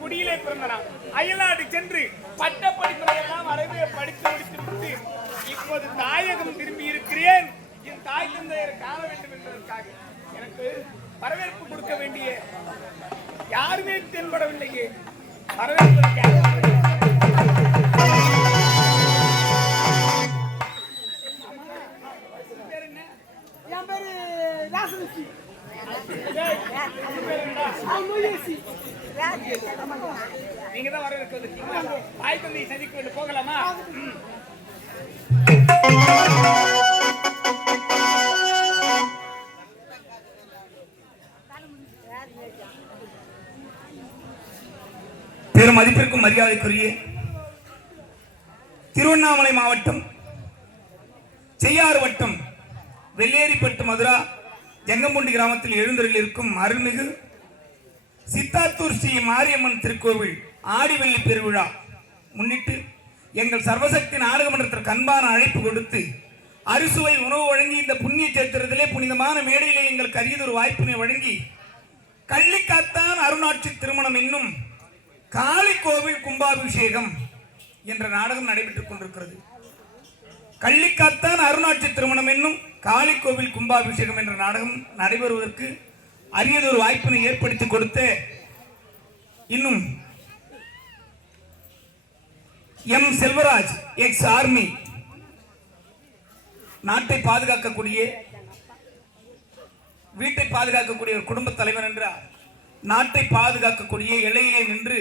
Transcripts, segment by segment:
குடியிலே பிறந்தனாம். அயல்நாடு சென்று பட்ட படிப்பை எல்லாம் அறவே படித்து முடித்து இப்போது தாயகம் திரும்பி இருக்கிறேன். என் தாய் தந்தையரை காண வேண்டும் என்பதற்காக எனக்கு வரவேற்பு கொடுக்க வேண்டிய யாருமே தென்படவில்லையே. வரவேற்பதற்கு நீங்க தான் வரவேற்க வந்திருக்கீங்களா? தாய் தந்தையை சந்திக்க வேண்டும், போகலாமா? பெரும் மதிப்பிற்கும் மரியாதைக்குரிய திருவண்ணாமலை மாவட்டம் செய்யாறு வட்டம் வெள்ளேரிப்பட்டு மதுரா ஜங்கம்புண்டி கிராமத்தில் எழுந்தருளில் இருக்கும் அருள்மிகு சித்தாத்தூர் ஸ்ரீ மாரியம்மன் திருக்கோவில் ஆடிவெள்ளி பெருவிழா முன்னிட்டு எங்கள் சர்வசக்தி நாடக மன்றத்திற்கு அன்பான அழைப்பு கொடுத்து அறுசுவை உணவு வழங்கி இந்த புண்ணிய சேத்திரத்திலே புனிதமான மேடையிலே எங்களுக்கு அரியதொரு வாய்ப்பினை வழங்கி கள்ளிக்காத்தான் அருணாட்சி திருமணம் என்னும் காளி கோவில் கும்பாபிஷேகம் என்ற நாடகம் நடைபெற்றுக் கொண்டிருக்கிறது. கள்ளிக்காத்தான் அருணாட்சி திருமணம் என்னும் காளி கோவில் கும்பாபிஷேகம் என்ற நாடகம் நடைபெறுவதற்கு அரியதொரு வாய்ப்பினை ஏற்படுத்தி கொடுத்த இன்னும் எம் செல்வராஜ் எக்ஸ் ஆர்மி நாட்டை பாதுகாக்கக்கூடிய வீட்டை பாதுகாக்கக்கூடிய ஒரு குடும்ப தலைவர் என்றார். நாட்டை பாதுகாக்கக்கூடிய எல்லையிலே நின்று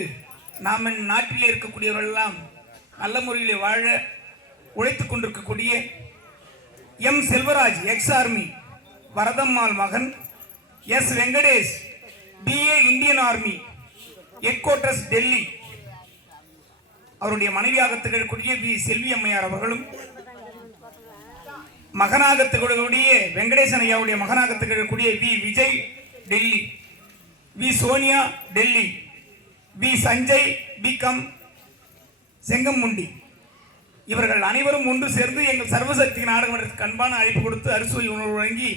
நாம் நாட்டிலே இருக்கக்கூடியவர்கள் எல்லாம் நல்ல முறையிலே வாழ உழைத்துக் கொண்டிருக்கக்கூடிய M Selvaraj ex army Varadammal மகன் S Venkatesh BA Indian army headquarters Delhi அவருடைய மனைவியாக திகழக்கூடிய வி செல்வி அம்மையார் அவர்களும் மகனாக திகழக்கூடிய வெங்கடேசன் ஐயாவுடைய மகனாக திகழக்கூடிய V Vijay Delhi, V Sonia Delhi, V Sanjay பிகம் செங்கமுண்டி இவர்கள் அனைவரும் ஒன்று சேர்ந்து எங்கள் சர்வசக்தி நாடகமன்றத்துக்கு அன்பான அழைப்பு கொடுத்து அறுசுவை உணவு வழங்கி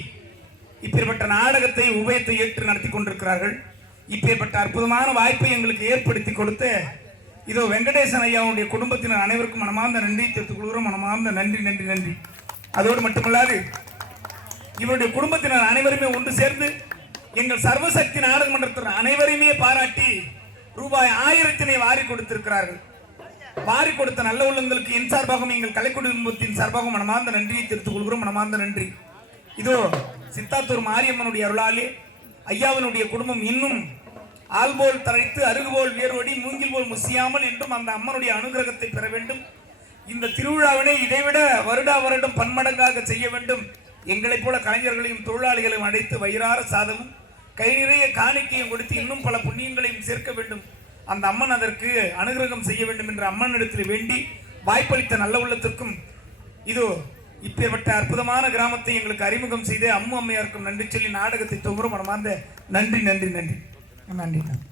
இப்பேற்பட்ட நாடகத்தை உபயத்தை ஏற்று நடத்தி கொண்டிருக்கிறார்கள். இப்பேற்பட்ட அற்புதமான வாய்ப்பை எங்களுக்கு ஏற்படுத்தி கொடுத்த இதோ வெங்கடேசன் ஐயாவுடைய குடும்பத்தினர் அனைவருக்கும் மனமார்ந்த நன்றி தெரிவித்துக் கொள்கிறோம். மனமார்ந்த நன்றி நன்றி நன்றி. அதோடு மட்டுமல்லாது இவருடைய குடும்பத்தினர் அனைவருமே ஒன்று சேர்ந்து எங்கள் சர்வசக்தி நாடக மன்றத்தினர் அனைவரையுமே பாராட்டி ரூபாய் 1000 வாரி கொடுத்திருக்கிறார்கள். வாரி கொடுத்த நல்ல உள்ளங்களுக்கு என் சார்பாகவும் எங்கள் கலை குடும்பத்தின் சார்பாகவும் மனமார்ந்த நன்றியை தெரிவித்துக் கொள்கிறோம். மனமார்ந்த நன்றி. இதோ சித்தாத்தூர் மாரியம்மனுடைய அருளாலே ஐயாவினுடைய குடும்பம் இன்னும் ஆல்போல் தழைத்து அருகுபோல் வேர்வடி மூங்கில் போல் முசியாமல் என்றும் அந்த அம்மனுடைய அனுகிரகத்தை பெற வேண்டும். இந்த திருவிழாவினை இதைவிட வருடா வருடம் பன்மடங்காக செய்ய வேண்டும். எங்களைப் போல கலைஞர்களையும் தொழிலாளிகளையும் அடைத்து வயிறார சாதமும் கை நிறைய காணிக்கையும் கொடுத்து இன்னும் பல புண்ணியங்களையும் சேர்க்க வேண்டும். அந்த அம்மன் அதற்கு அனுகிரகம் செய்ய வேண்டும் என்ற அம்மனிடத்தில் வேண்டி வாய்ப்பளித்த நல்ல உள்ளத்திற்கும் இதோ இப்பேற்பட்ட அற்புதமான கிராமத்தை எங்களுக்கு அறிமுகம் செய்து அம்மு அம்மையாருக்கும் நன்றி சொல்லி நாடகத்தை தொகுறோம். மனமார்ந்த நன்றி நன்றி நன்றி நன்றி.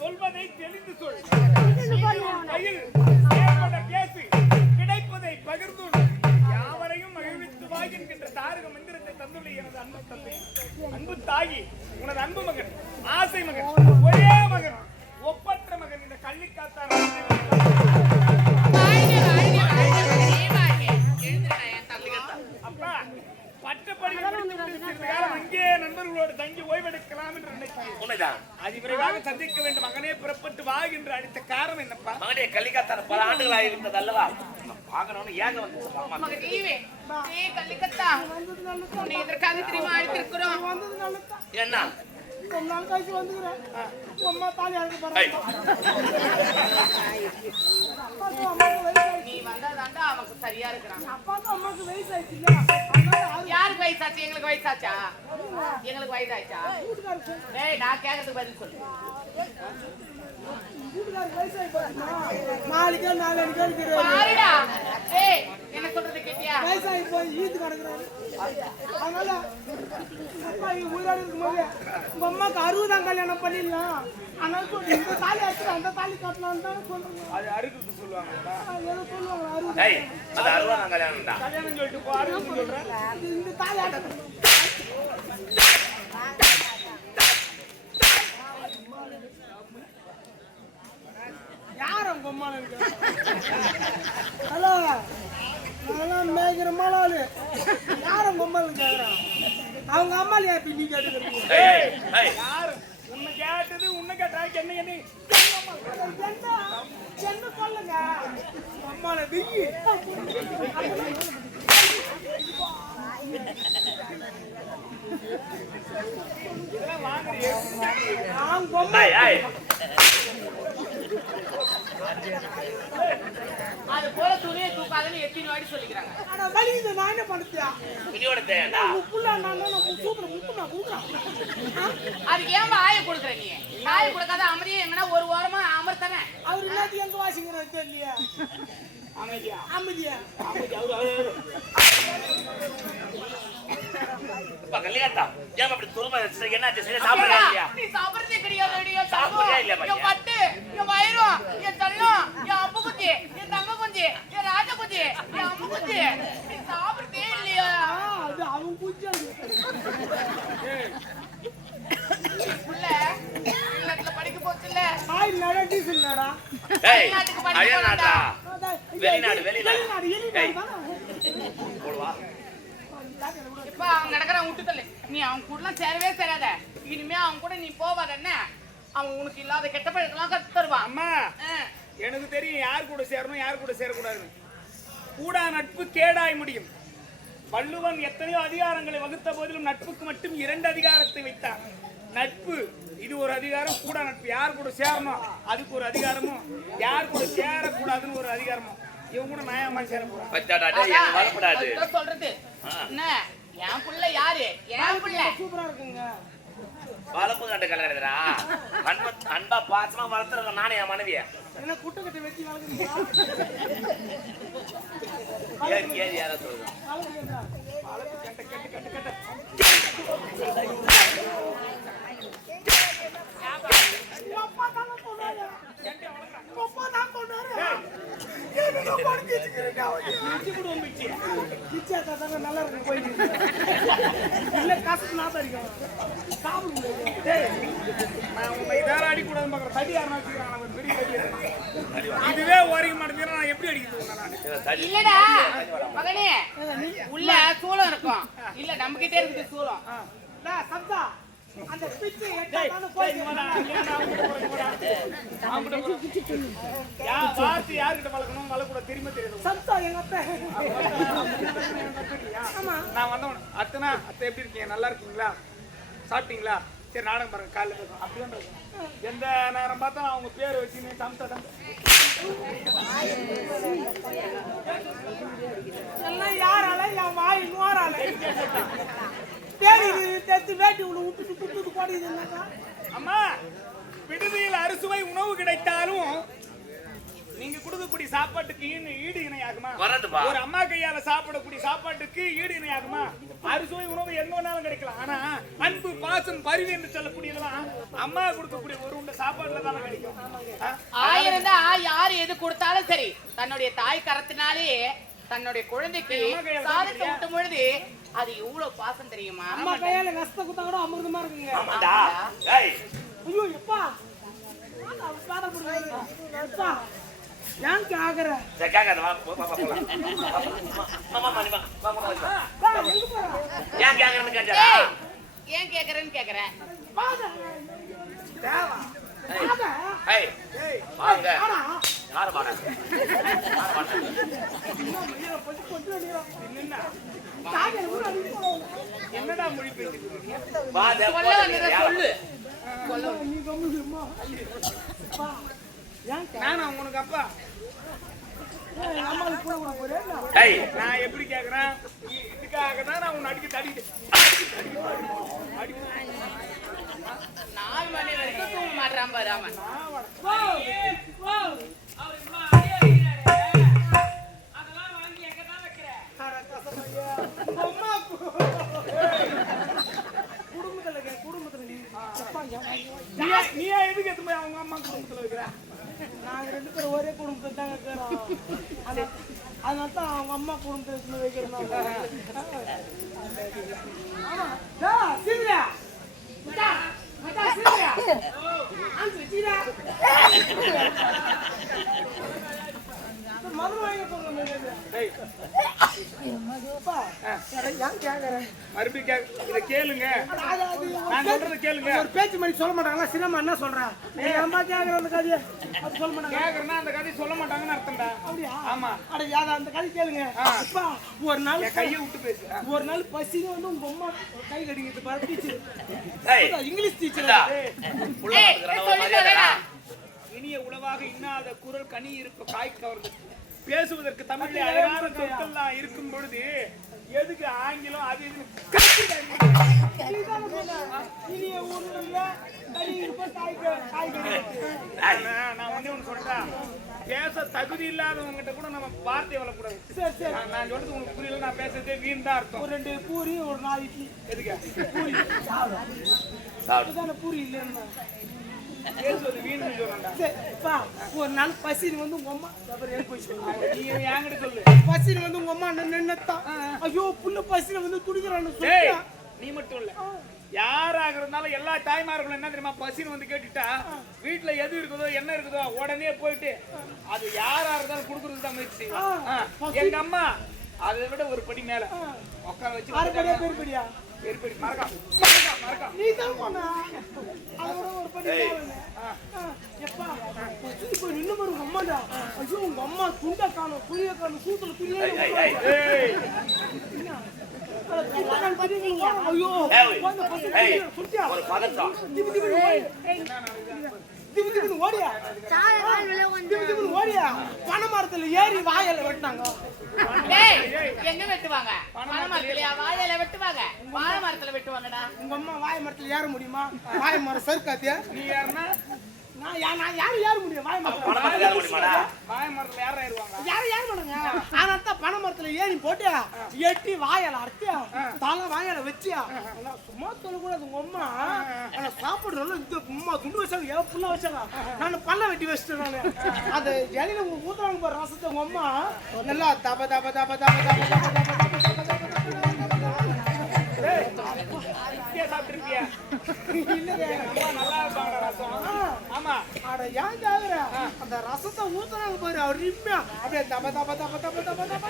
சொல்வதை தெரிந்து சொல். கையில் பேசு, கிடைப்பதை பகிர்ந்து யாவரையும் மகிழ்வித்து என்கின்ற தாரக மந்திரத்தை தந்துள்ள எனது அன்பு தந்தை, அன்பு தாயி, உனது அன்பு மகன், ஆசை மகன், ஒரே மகன், ஒப்பற்ற மகன் இந்த கள்ளிக்காத்தார் அப்பா பட்டப்படி அங்கே நண்பர்களோடு தங்கி ஓய்வெடுக்கலாம் என்று நினைக்கிறேன். அதிவிரைவாக சந்திக்க வேண்டும். மகனே புறப்பட்டு வா என்று அடித்த காரணம் என்னப்பா? மகனே கலிகத்தான பல ஆண்டுகளாக இருந்தது அல்லவா, பார்க்கணும்னு ஏக வந்து எதற்காக தெரியுமா அழைத்திருக்கிறோம்? என்ன நீ வந்தாதாண்டா அவனுக்கு சரியா இருக்கிறான். யாருக்கு வயசாச்சு? எங்களுக்கு வயசாச்சா? எங்களுக்கு வயசாச்சா? ஏய், நான் கேட்கறதுக்கு பதில் சொல்லு. பாருடா, ஏய், என்ன சொல்றது கேட்டியா? அம்மாக்கு 60 கல்யாணம் பண்ணிடலாம். அதனால இந்த தாலி அடிச்சு அந்த தாலி கட்டலாம் தான் சொல்றாங்க. அது அறுக்குறது சொல்லுவாங்க. ஏதோ சொல்லுவாங்க அறுபது. ஏய், அது 60 கல்யாணம் தான். கல்யாணம் சொல்லிட்டு போ, அறுக்குறது சொல்றேன். இந்த தாலி அடிச்சு யாரும் பொம்மால இருக்கு. ஹலோ, நான் மேய்க்கிற மாலாளு யாரும் பொம்மால கேக்குறான். அவங்க அம்மாலியா இப்ப நீ கேட்டுக்கிறீங்க. யாரு உன்னை கேட்டது? உன்னை கேட்டா என்ன என்ன என்ன சொல்லுங்க அம்மால வெயி இதெல்லாம் வாங்குறியே. நான் பொம்மை அது போல துணியை தூக்காதுன்னு எத்தனை வாடி சொல்லிக்கிறாங்க. ஆனா வலி இது நான் என்ன பண்ணுத்தியா? துணியோட தேண்டா புள்ள நான் சூப்பர் முட்டு நான் குடுக்குறேன். அதுக்கு ஏன் ஆய கொடுக்குற நீ? ஆய கொடுக்காத அமைதியே எங்கன்னா ஒரு ஓரமா அமர்த்தானே. அவர் எல்லாத்தையும் எங்க வாசிக்கிறாரு தெரியலையா? அமைதியா அமைதியா கல்யாணத்தா ஏன் அப்படி துரும்ப என்னாச்சு? சரியா சாப்பிடுறியா இல்லையா? நீ சாப்பிடுறதே கிடையாது. சாப்பிடுறியா இல்லையா? என் பட்டு, என் வயிறும், என் தள்ளும், என் அம்பு குஞ்சி, என் தங்க குஞ்சி, என் ராஜ குஞ்சி, என் அம்பு குஞ்சி, நீ சாப்பிடுறதே இல்லையா? அது அவன் குஞ்சு புள்ள வெளிநாட்டுல படிக்க போச்சுல்ல. ஆயில் நட டீசல் நடா ஏய், வெளிநாட்டுக்கு படிக்க அயல்நாடா? போறான்டா. வெளிநாடு போடுவா. இப்ப அவன் நடக்கிறான் விட்டு தள்ளு. நீ அவன் கூடலாம் சேரவே சேராத. இனிமே அவன் கூட நீ போவாத. என்ன அவன் உனக்கு இல்லாத கெட்ட பழக்கெல்லாம் கத்து தருவான். அம்மா, எனக்கு தெரியும் யார் கூட சேரணும் யார் கூட சேரக்கூடாதுன்னு. கூடா நட்பு கேடாய் முடியும். வள்ளுவன் எத்தனையோ அதிகாரங்களை வகுத்த போதிலும் நட்புக்கு மட்டும் 2 அதிகாரத்தை வைத்தான். நட்பு இது ஒரு அதிகாரம், கூட நட்பு யார் கூட சேரணும் அதுக்கு ஒரு அதிகாரமும், யார் கூட சேரக்கூடாதுன்னு ஒரு அதிகாரமும். இவங்க கூட நியாயமா வரப்படாது சொல்றது என்ன? என் புள்ள யாரு? என் புள்ள சூப்பரா இருக்குங்க. வளர்ப்பு கண்டு கல்யாணா அன்பா பாசமா வளர்த்துருக்கோம் நானே என் மனைவிய. என்ன குட்டை கட்டி வச்சு வளர்க்குறீங்களா? ஏறி யாரா சொல்லுங்க. நல்லா இருக்கு போய் இல்ல காசு நான் தரிக்கும் அடி கூடாது பாக்குறேன். தடி யாரும் வச்சுக்கிறான் பெரிய தடி. இதுவே ஓரிக்க மாட்டேங்கிறேன். நான் எப்படி அடிக்கிறது? இல்லடா மகனே, உள்ள சூளம் இருக்கும். இல்ல நம்ம கிட்டே இருக்குது சூளம். சப்தா அந்த பிச்சு யாருக்கிட்ட வளர்க்கணும் வளர்க்கூட தெரியுமா தெரியாது. சப்தா எங்க அத்தை நான் வந்தவன் அத்தனா அத்தை எப்படி இருக்கீங்க? நல்லா இருக்கீங்களா? சாப்பிட்டீங்களா? சரி நாடகம் பாருங்க காலையில் பேசுவோம். அப்படிதான் எந்த நேரம் பார்த்தா அவங்க பேர் வச்சுன்னு சம்சா எல்லாம் யாரால என் வாய் நோரால தேடி தேடி வேட்டி உள்ள விட்டுட்டு குட்டுட்டு போடுது. அம்மா, விடுதியில் அறுசுவை உணவு கிடைத்தாலும் நீங்க கொடுக்கக்கூடிய சாப்பாட்டுக்கு ஈடு இணையாகுமா? ஒரு அம்மா கையால சாப்பிடக்கூடிய சாப்பாட்டுக்கு ஈடு இணையாகுமா? அறுசுவை உணவு எங்க வேணாலும் கிடைக்கலாம். ஆனா அன்பு பாசம் பரிவு என்று சொல்லக்கூடியதெல்லாம் அம்மா கொடுக்கக்கூடிய ஒரு உண்ட சாப்பாடுல தானே கிடைக்கும். ஆயிரம் தான் யாரு எது கொடுத்தாலும் சரி, தன்னுடைய தாய் கரத்தினாலே தன்னுடைய குழந்தைக்கு சாதத்தை ஊட்டும் பொழுது அது எவ்வளவு பாசம் தெரியுமா? அம்மா கையால கஷ்ட குத்தா கூட அமிர்தமா இருக்குங்க. ஆமாடா. ஏய் ஐயோ எப்பா எப்பா ஏன் கேக்குற? சரி கேக்காத வா பாப்பா போலாம். மாமா மணி வா வா வா. எங்க போற? ஏன் கேக்குறேன்னு கேட்டடா. ஏன் கேக்குறேன்னு கேக்குறேன். தேவா ஏய் வாங்க. ஆனா யாரு வாடா? என்னடா மொழி பேசி வா சொல்ல வந்தத சொல்லு. நீ கம்முமா. நானா உனக்கு அப்பா? அம்மாவுக்கு கூட கூட போறேன். ஏய் நான் எப்படி கேக்குறேன்? இதுக்காக தான் நான் உன்னை அடிக்க தடிக்கிட்டு 4 மணி வரைக்கும் தூங்க மாட்டான் பாரு அவன். நீ எதுக்கு எத்து போய் அவங்க அம்மா குடும்பத்துல வைக்கிற? நாங்க 2 பேரும் ஒரே குடும்பத்துல தாங்க இருக்கிறோம். அதனால தான் அவங்க அம்மா குடும்பத்துல வைக்கிறோம். ஆமா டா சீதா மடா மடா சீதா அந்த சீதா மதுரை வாங்க போங்க. அப்பா ஏன் கேக்குறேன்? மறுபடியும் இதை கேளுங்க. நான் சொல்றதை கேளுங்க. ஒரு பேச்சு மாதிரி சொல்ல மாட்டாங்களா? சினிமா என்ன சொல்றேன்? அம்மா கேக்குற அந்த கதையை அது சொல்ல மாட்டாங்க. கேக்குறேன்னா அந்த கதையை சொல்ல மாட்டாங்கன்னு அர்த்தம்டா. அப்படியா? ஆமா. அட யாரா அந்த கதை கேளுங்க. அப்பா ஒரு நாள் என் கையை விட்டு பேசு. ஒரு நாள் பசிங்க வந்து உங்க அம்மா கை கடிக்கிறது பாரு டீச்சர். ஏய் இங்கிலீஷ் டீச்சர். புள்ள பாத்துக்கறன ஒரு மரியாதைடா. இனிய உளவாக இன்னாத குரல் கனி இருப்ப காய் கவர்ந்து பேசுவதற்கு தமிழ்ல அழகான சொற்கள்லாம் இருக்கும் பொழுது எதுக்கு ஆங்கிலம் அது இது இனிய ஊர்ல கறி இருப்ப காய்கறி. நான் ஒண்ணே ஒண்ணு சொல்றேன். பேச தகுதி இல்லாதவங்கிட்ட கூட நம்ம வார்த்தை வளக்கூடாது. சரி சரி. நான் சொல்றது உங்களுக்கு புரியல. நான் பேசுறதே வீண் தான் அர்த்தம். ஒரு 2 பூரி ஒரு 4 இட்லி. எதுக்கு பூரி சாப்பிடு. பூரி இல்லைன்னா பேசுவது வீண் சொல்றேன்டா. சரிப்பா ஒரு நாள் பசினு வந்து உங்க அம்மா நீ என்கிட்ட சொல்லு. பசினு வந்து உங்க அம்மா நின்னுத்தான். ஐயோ புள்ள பசினு வந்து துடிக்கிறான்னு சொல்லி ஏய் நீ மட்டும் இல்ல, யாராக இருந்தாலும் எல்லா தாய்மார்களும் என்ன தெரியுமா, பசின்னு வந்து கேட்டுட்டா வீட்டுல எது இருக்குதோ என்ன இருக்குதோ உடனே போயிட்டு அது யாரா இருந்தாலும் கொடுக்கறதுக்கு தான் முயற்சி செய்வோம். எங்க அம்மா அதை விட ஒரு படி மேல உட்கார வச்சு பெருபடியா பெருப்படி மறக்கா நீ தான் போனா அதோட ஒரு படி மேல. எப்பா பசி போய் நின்னு பாரு உங்க அம்மாடா. ஐயோ உங்க அம்மா துண்டா காணும் புளிய காணும் சூத்துல துணியே. ஏய் ஐயோ ஒரு பதட்டம். ஓடியா ஓடியா பனை மரத்துல ஏறி வாயில வெட்டினாங்க. எங்க வெட்டுவாங்க? பனை மரத்துலயா? வாழையில வெட்டுவாங்க. வாழை மரத்துல வெட்டுவாங்கடா. உங்க அம்மா வாழை மரத்துல ஏற முடியுமா? வாழை மரம் சறுக்காத்தியா? நீ யாருன்னா நான் யாரும் ஏற முடியும்? வாழை மரத்துல வாழை மரத்துல யாரும் ஏறுவாங்க? யாரும் ஏற மாட்டாங்க. ஆனா தான் பனை மரத்துல ஏறி போட்டியா எட்டி வாயில அறுத்தியா தலை வாயில வச்சியா. சும்மா சொல்லக்கூடாது. உங்க அம்மா ஆனா சாப்பாடு நல்லா இந்த அம்மா துண்டு வச்சாங்க ஏன் புள்ள வச்சாங்க. நான் பல்ல வெட்டி வச்சிட்டேன். நான் அந்த இலையில ஊத்துறாங்க பாரு ரசத்தை. உங்க அம்மா நல்லா தப தப தப தப தப தப தப தப சாப்பிட்டுருக்கியா? நல்லா இருப்பாங்க ரசம். ஆமா அட ஏன் கேக்குற? அந்த ரசத்தை ஊத்துறாங்க பாரு அருமையா அப்படியே தப தப தப தப தப தப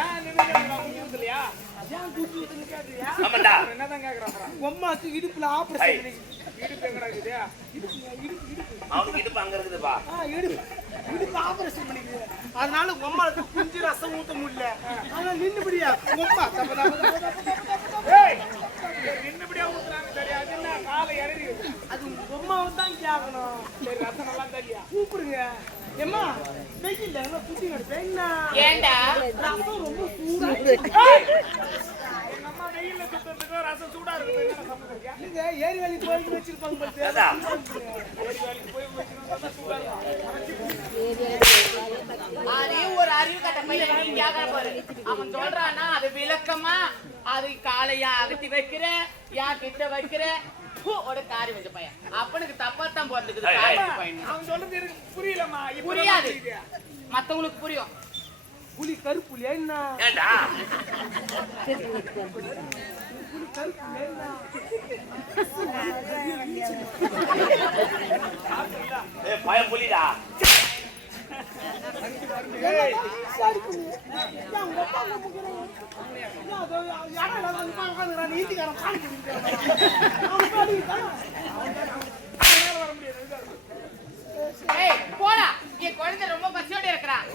ஏன் நினைக்கிறீங்களா? ஏன் குட்டி ஊத்துன்னு கேக்குறியா? ஆமாடா. என்னதான் கேக்குறாங்க? அம்மாக்கு இடுப்புல ஆபரேஷன் இடுப்பு எங்கடா இருக்குது? அவனுக்கு இடுப்பு அங்க இருக்குதுப்பா. இடுப்பு ஆபரேஷன் பண்ணிக்குது. அதனால உங்க அம்மாவுக்கு குஞ்சு ரசம் ஊத்த முடியல. ஆனா நின்னுபடியா உங்க அம்மா தப தப தப தப தப நின்னுபடியா ஊத்துறாங்க தெரியாது. என்ன காலை இறங்கி அது உங்க அம்மாவை தான் கேட்கணும். சரி ரசம் நல்லா தெரியா? கூப்பிடுங்க. ஏம்மா வெயில்ல எல்லாம் குட்டி கிடப்பேன். என்ன ஏண்டா ரசம் ரொம்ப சூடா எங்க அம்மா வெயில்ல சுத்துறதுக்கு ரசம் சூடா இருக்குது. என்ன சமைச்சிருக்கியா? இல்லைங்க ஏரி வேலி போயிட்டு வச்சிருப்பாங்க போல. ஏதா வேலைக்கு போய் வச்சிருந்தா சூடா இருக்கும். அதே ஒரு அறிவு கட்ட பையன் நீ கேக்குற பாரு. அவன் சொல்றானா அது விளக்கமா அது காலையா அகட்டி வைக்கிற யா கிட்ட வைக்கிற ஒரு காரி வச்ச பையன் அப்பனுக்கு தப்பாத்தான் போறதுக்கு பையன் அவன் சொல்றது எனக்கு புரியலம்மா. புரியாது, மத்தவங்களுக்கு புரியும். புலி கருப்புலியா என்ன? ஏண்டா புலி கருப்புலியா என்ன? பயம் புலிடா. சரி புலி. ஏன் உங்க அப்பா அம்மா முக்குறாங்க? ஏன் அது யாரா வந்து உட்கார்ந்துறானே ஈட்டிக்காரன் பால் குடிக்கிறான். அவன் பாடிட்டா. வர முடியாது. ஏய் போடா, என் குழந்தை ரொம்ப பசியோட இருக்கறான்.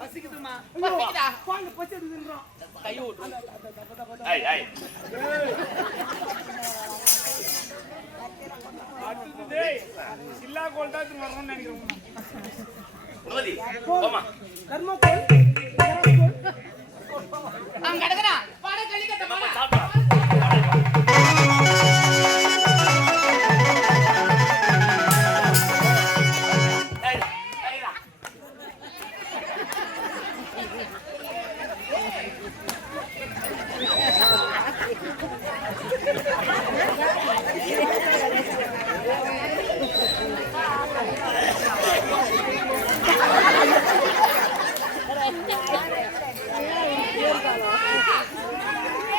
பசிக்குதுமா. பசிக்குதா? பால் பச்சை தின்றான். கை விடு. ஏய் ஏய் டேய் சில்லா கோல் தான் வரணும்னு நினைக்கிறேன். உனதி போமா கர்மா கோல். அவன் கிடக்குறான். பாட கழிக்கட்ட நம்ம போடா. சாப்பிடலாம். ஏய் ஏய்டா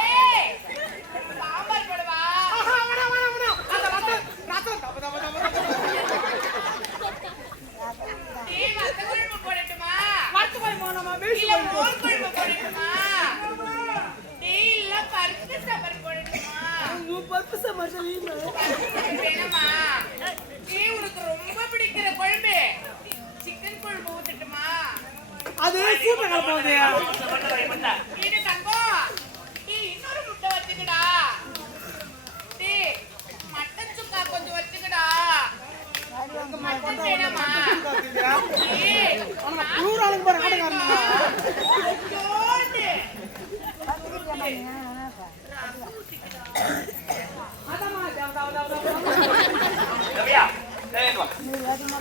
ஏய், சாம்பார் போடுவா. அந்த ரத்தம் தப தப தப தப. டேய், வத்த குழம்பு போடட்டுமா? வரத்து போய் போனமா வேஸ்ட் இல்ல பண்ணு. மோர் குழம்பு போடட்டுமா? டேய், இல்ல பருப்பு சாம்பார் போடட்டுமா? நீ பத்து சமர்சலீமா. வேணுமா? டேய், உனக்கு ரொம்ப பிடிக்கிற குழம்பு சிக்கன் குழம்பு ஊத்தட்டுமா? அது சூப்பர் கலப்பாதே. இது தங்கம். டேய், இன்னொரு முட்டை வச்சுக்கடா. டேய், மட்டன் சுக்கா கொஞ்சம் வச்சுக்கடா. மட்டன் வேணுமா? டேய், அவன நூறு ஆளுக்கு பாரு ஆட்டக்காரனா. கொஞ்சோண்டு. அதமா தவ தவ தவ தவ. ரவியா ஏய் வா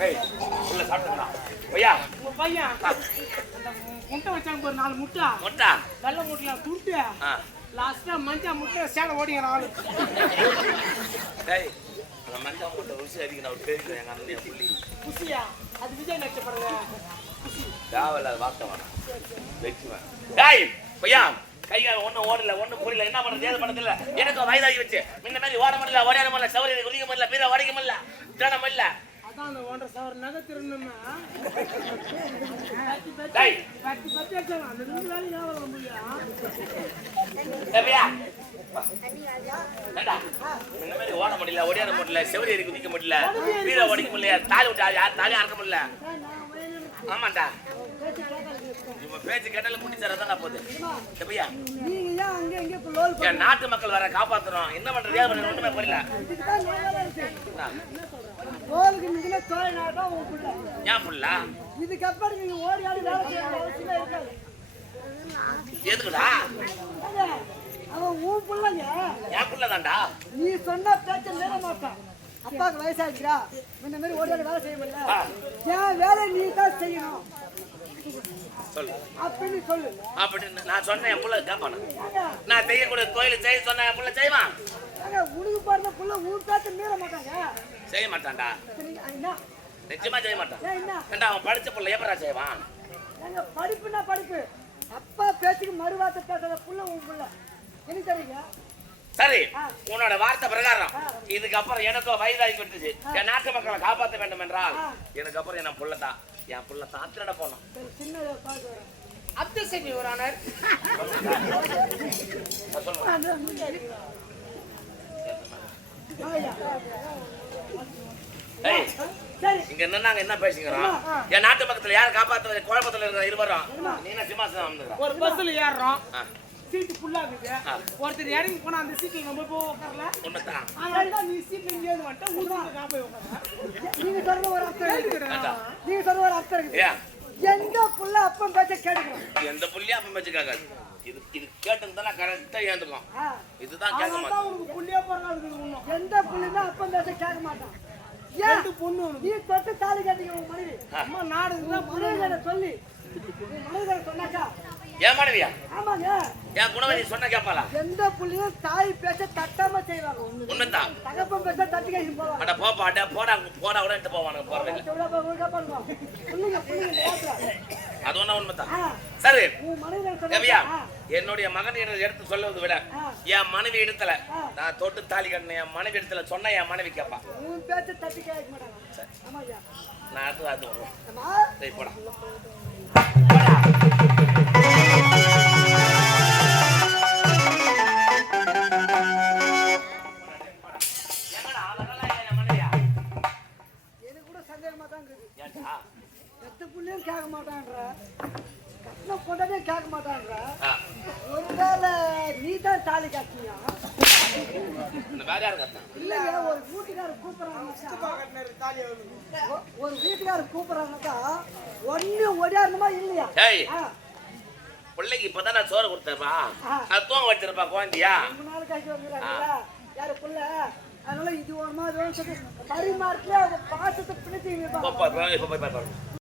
ஏய் உள்ள சாப்பிடுடா பையா உங்க பையன் அந்த முட்டை வச்சாங்க பாரு 4 முட்டை. மொட்டா வெள்ளை முட்டைல துட்டு. ஆ லாஸ்டா மஞ்சள் முட்டை சேல ஓடிங்கற ஆளு. டேய் அந்த மஞ்சா போட்டு ருசி அடிக்கணும் அவர் பேருக்கு எங்க அண்ணன் என் புள்ளி குசியா அது விஜய் நடிச்ச படங்க. தேவையில்லாத வார்த்தை வேணாம் வெச்சுவேன் டேய் பையா கையா ஒன்றும் ஓடல ஒன்றும் புரியல என்ன பண்ணுறது ஏது பண்ணுறது இல்லை எனக்கு வயதாகி வச்சு முன்ன மாதிரி ஓட முடியல ஓடியாட முடியல சவரி குதிக்க முடியல பீரை உடைக்க முடியல தினம் இல்லை அதான் அந்த 1.5 சவர நகை திருணுமா. டேய் பத்தி பத்தி அடிச்சாங்க. அந்த 2 வேலை ஞாபகம் வந்துயா. தேவையா இந்த மாதிரி ஓட முடியல ஓடியாட முடியல செவரி ஏறி குதிக்க முடியல பீரை உடைக்க முடியல தாலி விட்டா யார் தாலி அறக்க முடியல ஆமாண்டா இவன் பேச்சு கேட்டால குட்டி தரதான் போகுது எப்பயா நீங்க ஏன் அங்க எங்க இப்ப லோல் என் நாட்டு மக்கள் வர காப்பாத்துறோம் என்ன பண்றது ஏது பண்றது ஒண்ணுமே புரியல இதுதான் நல்லா இருக்கு. லோலுக்கு மிஞ்சின தோய் நாடா உன் புள்ள. ஏன் புள்ளா இதுக்கு அப்புறம் நீங்க ஓடி ஆடி வேலை செய்ய அவசியமே இருக்காது. எதுக்குடா அண்ணே, அவன் உன் புள்ளங்க. என் புள்ளதான்டா நீ சொன்ன பேச்ச மீற மாட்டான். அப்பாவுக்கு வயசாகிக்கிறா இந்த மாதிரி ஓடி ஆடி வேலை செய்ய முடியல. என் வேலை நீ தான் செய்யணும் சொல்லு அப்படின்னு சொல்லு. அப்படின்னு நான் சொன்னேன் என் புள்ள கேட்பானு ஏங்க, நான் செய்யக்கூடிய தொழில் செய்ய சொன்னேன் என் புள்ள செய்வான் ஏங்க, உனக்கு பாருங்க புள்ள உன் பேச்ச மீற மாட்டாங்க. செய்ய மாட்டான்டா இப்ப நீங்க என்ன நிச்சயமா செய்ய மாட்டான் ஏன் என்ன ஏண்டா அவன் படிச்ச புள்ள எப்படா செய்வான் ஏங்க, படிப்புன்னா படிப்பு. அப்பா பேச்சுக்கு மறுவார்த்தை பேசாத புள்ள உன் புள்ள. என்ன தெரியுங்க? சரி உன்னோட வார்த்தை பிரகாரம் இதுக்கப்புறம் எனக்கோ வயதாகி விட்டுச்சு என் நாட்டு மக்களை காப்பாற்ற வேண்டும் என்றால் எனக்கு அப்புறம் என் புள்ளதான் என் புள்ள தாத்திரட போனோம் சின்ன பாட்டு வரேன். Abdul your honour. ஏய் சரி இங்க என்ன நாங்க என்ன பேசிக்கிறோம் என் நாட்டு பக்கத்துல யார் காப்பாத்த குழப்பத்துல இருக்கிற இருவரும் நீ என்ன சிம்மாசனம் அமர்ந்துக்கிறோம் ஒரு பஸ்ல ஏறுறோம். ஆ. சீட்டு ஃபுல்லா இருக்குது. ஒருத்தர் இறங்கி போனா அந்த சீட்ல நம்ம போய் உட்காரல. உண்மைதான் அதனால நீ சீட்ல இங்கே வந்துட்ட ஊருக்கு நான் போய் உட்காரேன். நீங்க சொல்ற ஒரு அர்த்தம் இருக்குது. நீங்க சொல்ற ஒரு அர்த்தம் இருக்குது. ஏன் எந்த புள்ள அப்பன் பேச்ச கேட்கணும். எந்த புள்ளியா அப்ப வச்சு கேட்காது இது இது கேட்டுதான் கரெக்டா ஏந்துக்கும் இதுதான் கேட்க அதான் மாட்டேன் உனக்கு புள்ளியா போறாங்க இன்னும். எந்த புள்ளினா அப்பன் பேச்ச கேட்க மாட்டான். ஏன் பொண்ணு நீ தொட்டு தாலி கட்டிக்க உன் மனைவி. அம்மா நாடு இருந்தா மனைவிகளை சொல்லி நீ மனைவிகளை சொன்னாக்கா என் மனைவியா? ஆமாங்க. என் குணவதி சொன்ன கேட்பாளா? எந்த புள்ளியும் தாய் பேச தட்டாம செய்வாங்க. உண்மைதான். தகப்பன் பேச தட்டி கேட்க போவாங்க. அட போப்பா, அட போடா கூட எடுத்து போவானுங்க போறதுல. அது ஒண்ணு உண்மைதான். சரி தேவையா? என்னுடைய மகன் எடுத்து சொல்லுவதை விட என் மனைவி இடத்துல நான் தொட்டு தாலி கட்டின என் மனைவி இடத்துல சொன்ன என் மனைவி கேட்பா. உன் பேச்ச தட்டி கேட்க மாட்டாங்க. நான் அது வருவேன். சரி போடா. எனக்கு கூட சந்தேகமா தான் இருக்குது. எத்த புள்ளியும் கேட்க மாட்டான்ற, கட்டின பொண்டாட்டியே கேட்க மாட்டான்ற. ஒருவேளை நீ தான் தாலி கட்டினியா? இல்லைங்க, ஒரு வீட்டுக்காரர் கூப்பிடுறாங்கக்கா ஒண்ணு ஒடியாருமா இல்லையா? பிள்ளைக்கு இப்பதான் நான் சோறு கொடுத்தேப்பா. அது தூங்க வச்சிருப்பா குழந்தையா. 3 நாள் கழிச்சு வந்துடுறாங்களா யாரு புள்ள? அதனால இது ஒரு மாதிரி பரிமாறத்துல பாசத்தை பிடிச்சி